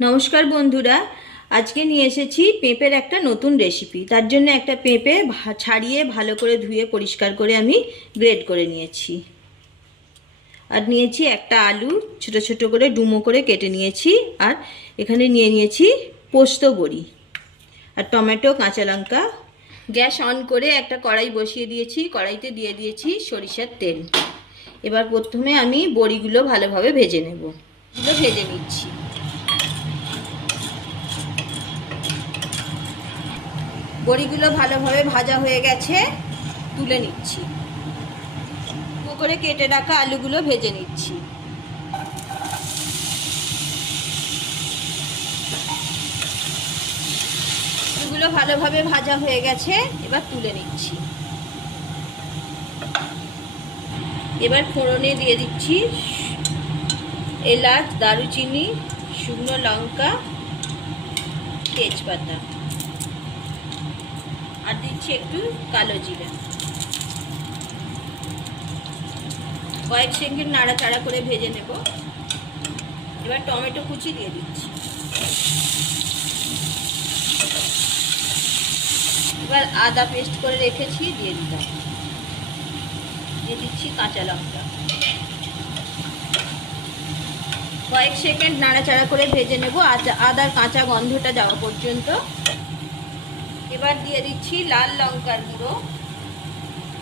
নমস্কার বন্ধুরা, আজকে নিয়ে এসেছি পেঁপের একটা নতুন রেসিপি। তার জন্য একটা পেঁপে ছাড়িয়ে ভালো করে ধুয়ে পরিষ্কার করে আমি গ্রেড করে নিয়েছি। আর নিয়েছি একটা আলু, ছোট ছোট করে ডুমো করে কেটে নিয়েছি। আর এখানে নিয়ে নিয়েছি পোস্ত বড়ি আর টমেটো, কাঁচা লঙ্কা। গ্যাস অন করে একটা কড়াই বসিয়ে দিয়েছি। কড়াইতে দিয়ে দিয়েছি সরিষার তেল। এবার প্রথমে আমি বড়িগুলো ভালোভাবে ভেজে নেব। এগুলো ভেজে নিচ্ছি। বড়িগুলো ভালোভাবে ভাজা হয়ে গেছে, তুলে নিচ্ছি। করে কেটে রাখা আলুগুলো ভেজে নিচ্ছি। আলুগুলো ভালোভাবে ভাজা হয়ে গেছে, এবার তুলে নিচ্ছি। এবার ফোড়নে দিয়ে দিচ্ছি এলাচ, দারুচিনি, শুকনো লঙ্কা, তেজপাতা, আর দিচ্ছি একটু কালো জিরা। কয়েক সেকেন্ড নাড়াচাড়া করে ভেজে নেব। এবার টমেটো কুচি দিয়ে দিচ্ছি। এবার আদা পেস্ট করে রেখেছি দিয়ে দিলাম। দিয়ে দিচ্ছি কাঁচা লঙ্কা। কয়েক সেকেন্ড নাড়াচাড়া করে ভেজে নেব আদার কাঁচা গন্ধটা যাওয়া পর্যন্ত। এবার দিয়ে দিচ্ছি লাল লঙ্কার গুঁড়ো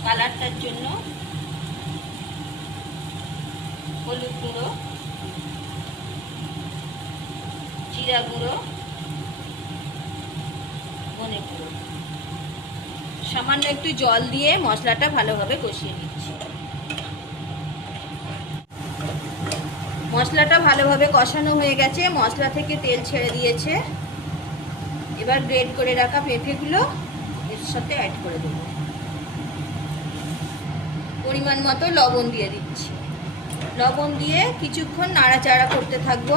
কালারটার জন্য, হলুদ গুঁড়ো, জিরা গুঁড়ো, ধনে গুঁড়ো। সামান্য একটু জল দিয়ে মশলাটা ভালোভাবে কষিয়ে নিচ্ছি। মশলাটা ভালোভাবে কষানো হয়ে গেছে, মশলা থেকে তেল ছেড়ে দিয়েছে। এবার গ্রেড করে রাখা পেঁপেগুলো এর সাথে অ্যাড করে দেব। পরিমাণ মতো লবণ দিয়ে দিচ্ছি। লবণ দিয়ে কিছুক্ষণ নাড়াচাড়া করতে থাকবো।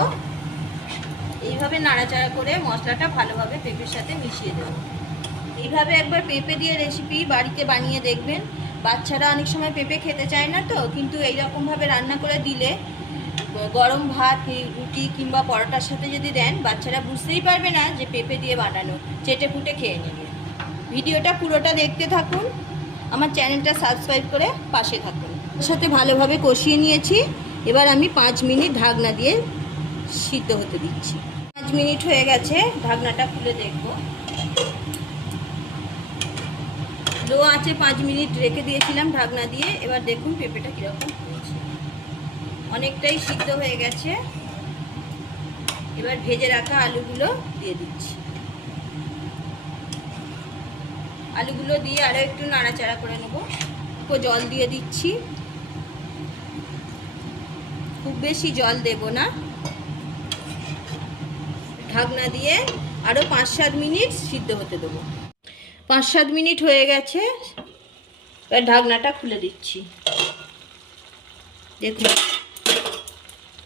এইভাবে নাড়াচাড়া করে মশলাটা ভালোভাবে পেঁপের সাথে মিশিয়ে দেব। এইভাবে একবার পেঁপে দিয়ে রেসিপি বাড়িতে বানিয়ে দেখবেন। বাচ্চারা অনেক সময় পেঁপে খেতে চায় না, তো কিন্তু এইরকমভাবে রান্না করে দিলে গরম ভাত, রুটি কিংবা পরোটার সাথে যদি দেন, বাচ্চারা বুঝতেই পারবে না যে পেঁপে দিয়ে বানানো, চেটে ফুটে খেয়ে নেবে। ভিডিওটা পুরোটা দেখতে থাকুন, আমার চ্যানেলটা সাবস্ক্রাইব করে পাশে থাকুন। এর সাথে ভালোভাবে কষিয়ে নিয়েছি। এবার আমি 5 মিনিট ঢাকনা দিয়ে সিদ্ধ হতে দিচ্ছি। 5 মিনিট হয়ে গেছে, ঢাকনাটা খুলে দেখব। লো আঁচে 5 মিনিট রেখে দিয়েছিলাম ঢাকনা দিয়ে। এবার দেখুন পেঁপেটা কীরকম হয়েছে, অনেকটাই সিদ্ধ হয়ে গেছে। এবার ভেজে রাখা আলুগুলো দিয়ে দিচ্ছি। আলুগুলো দিয়ে আরও একটু নাড়াচাড়া করে নেব। জল দিয়ে দিচ্ছি, খুব বেশি জল দেব না। ঢাকনা দিয়ে আরও 5-7 মিনিট সিদ্ধ হতে দেবো। 5-7 মিনিট হয়ে গেছে, এবার ঢাকনাটা খুলে দিচ্ছি। দেখুন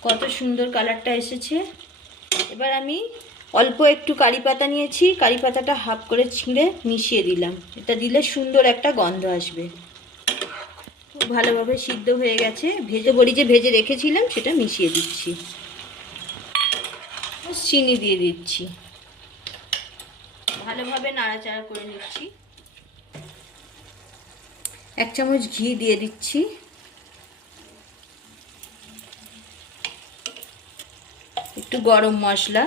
কত সুন্দর কালারটা এসেছে। এবার আমি অল্প একটু কারি পাতা নিয়েছি, কারি পাতাটা হাফ করে ছিঁড়ে মিশিয়ে দিলাম। এটা দিলে সুন্দর একটা গন্ধ আসবে। খুব ভালোভাবে সিদ্ধ হয়ে গেছে। বড়ি যে ভেজে রেখেছিলাম সেটা মিশিয়ে দিচ্ছি। চিনি দিয়ে দিচ্ছি, ভালোভাবে নাড়াচাড়া করে নিচ্ছি। 1 চামচ ঘি দিয়ে দিচ্ছি। একটু গরম মশলা,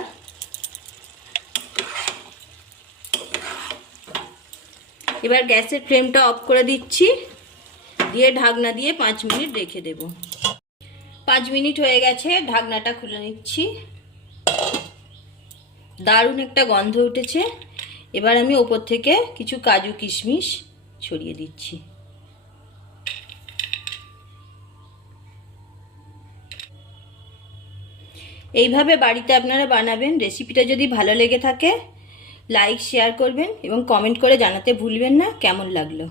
এবার গ্যাসের ফ্লেমটা অফ করে দিচ্ছি। দিয়ে ঢাকনা দিয়ে 5 মিনিট রেখে দেব। 5 মিনিট হয়ে গেছে, ঢাকনাটা খুলে নিচ্ছি। দারুণ একটা গন্ধ উঠেছে। এবার আমি ওপর থেকে কিছু কাজু কিশমিশ ছড়িয়ে দিচ্ছি। এইভাবে বাড়িতে আপনারা বানাবেন। রেসিপিটা যদি ভালো লেগে থাকে লাইক, শেয়ার করবেন এবং কমেন্ট করে জানাতে ভুলবেন না কেমন লাগলো।